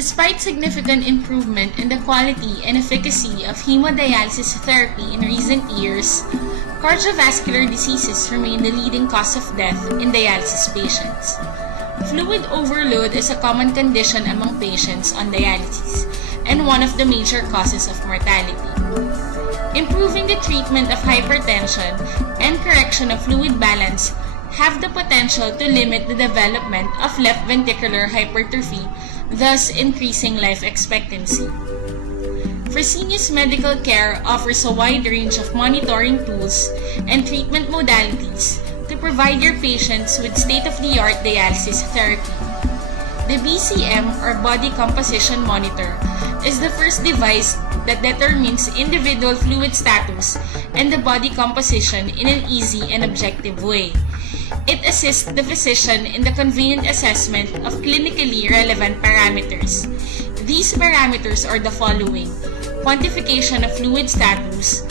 Despite significant improvement in the quality and efficacy of hemodialysis therapy in recent years, cardiovascular diseases remain the leading cause of death in dialysis patients. Fluid overload is a common condition among patients on dialysis and one of the major causes of mortality. Improving the treatment of hypertension and correction of fluid balance have the potential to limit the development of left ventricular hypertrophy, thus increasing life expectancy. Fresenius Medical Care offers a wide range of monitoring tools and treatment modalities to provide your patients with state-of-the-art dialysis therapy. The BCM, or Body Composition Monitor, is the first device that determines individual fluid status and the body composition in an easy and objective way. It assists the physician in the convenient assessment of clinically relevant parameters. These parameters are the following: quantification of fluid status,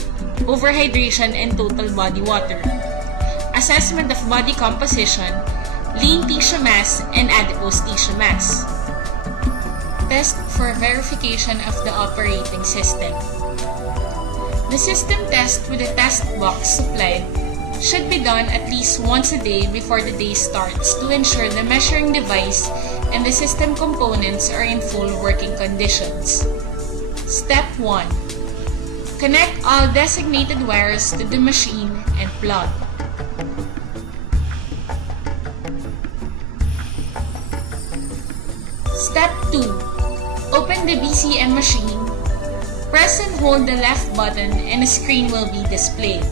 overhydration and total body water, assessment of body composition, lean tissue mass and adipose tissue mass. Test for verification of the operating system. The system test with a test box supplied should be done at least once a day before the day starts to ensure the measuring device and the system components are in full working conditions. Step 1. Connect all designated wires to the machine and plug. Step 2. Open the BCM machine, press and hold the left button and a screen will be displayed.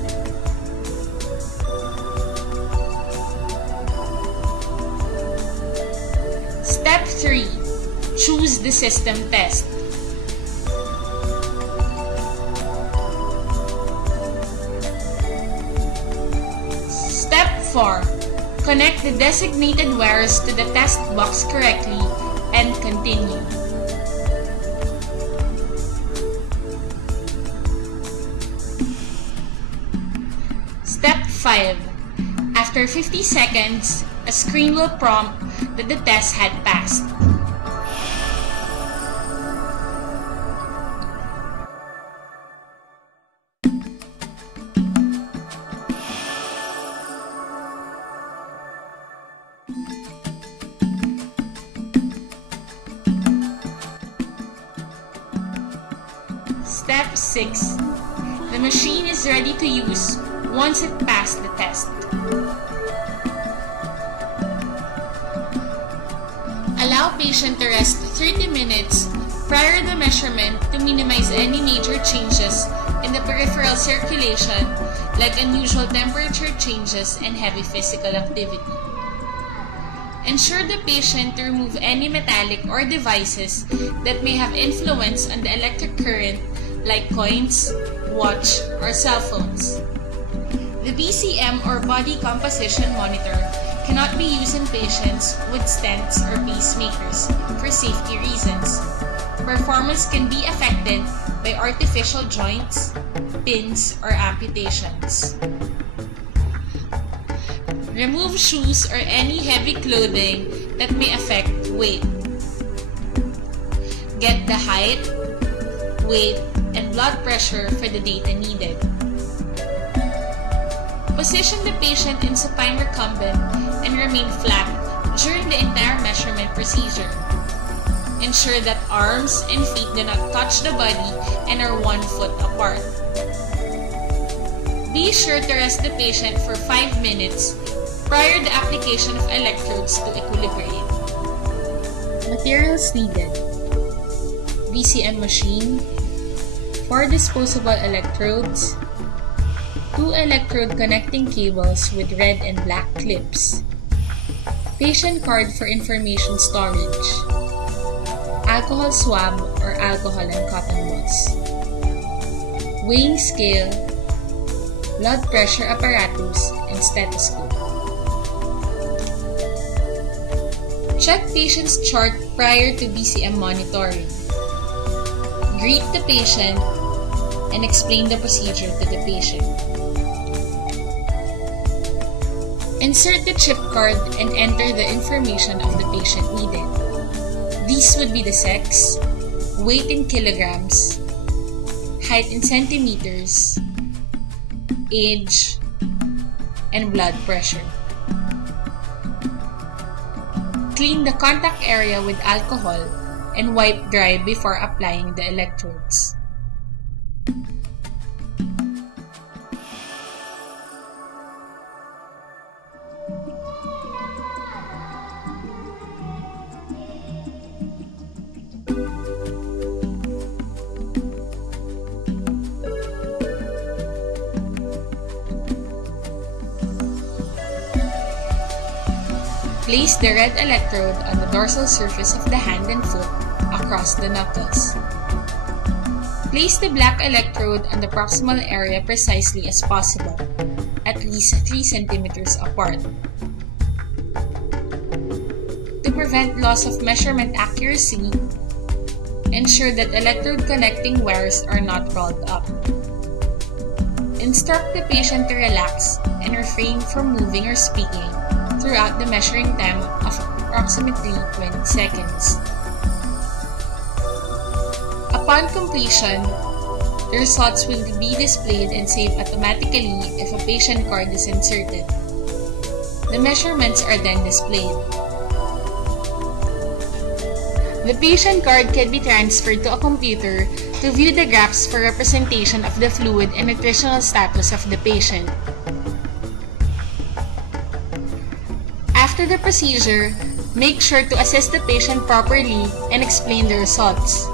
Step 3. Choose the system test. Step 4. Connect the designated wires to the test box correctly and continue. Step 5. After 50 seconds, a screen will prompt that the test had passed. Step 6. The machine is ready to use once it passed the test. Allow patient to rest 30 minutes prior to the measurement to minimize any major changes in the peripheral circulation like unusual temperature changes and heavy physical activity. Ensure the patient to remove any metallic or devices that may have influence on the electric current like coins, watch, or cell phones. The BCM or Body Composition Monitor cannot be used in patients with stents or pacemakers for safety reasons. Performance can be affected by artificial joints, pins, or amputations. Remove shoes or any heavy clothing that may affect weight. Get the height, weight, and blood pressure for the data needed. Position the patient in supine recumbent and remain flat during the entire measurement procedure. Ensure that arms and feet do not touch the body and are 1 foot apart. Be sure to rest the patient for 5 minutes prior to the application of electrodes to equilibrate. Materials needed: BCM machine, 4 disposable electrodes, 2 electrode connecting cables with red and black clips, patient card for information storage, alcohol swab or alcohol and cotton balls, weighing scale, blood pressure apparatus, and stethoscope. Check patient's chart prior to BCM monitoring. Greet the patient and explain the procedure to the patient. Insert the chip card and enter the information of the patient needed. These would be the sex, weight in kilograms, height in centimeters, age, and blood pressure. Clean the contact area with alcohol and wipe dry before applying the electrodes. Place the red electrode on the dorsal surface of the hand and foot across the knuckles. Place the black electrode on the proximal area precisely as possible, at least 3 cm apart. To prevent loss of measurement accuracy, ensure that electrode connecting wires are not rolled up. Instruct the patient to relax and refrain from moving or speaking throughout the measuring time of approximately 20 seconds. Upon completion, the results will be displayed and saved automatically if a patient card is inserted. The measurements are then displayed. The patient card can be transferred to a computer to view the graphs for representation of the fluid and nutritional status of the patient. After the procedure, make sure to assess the patient properly and explain the results.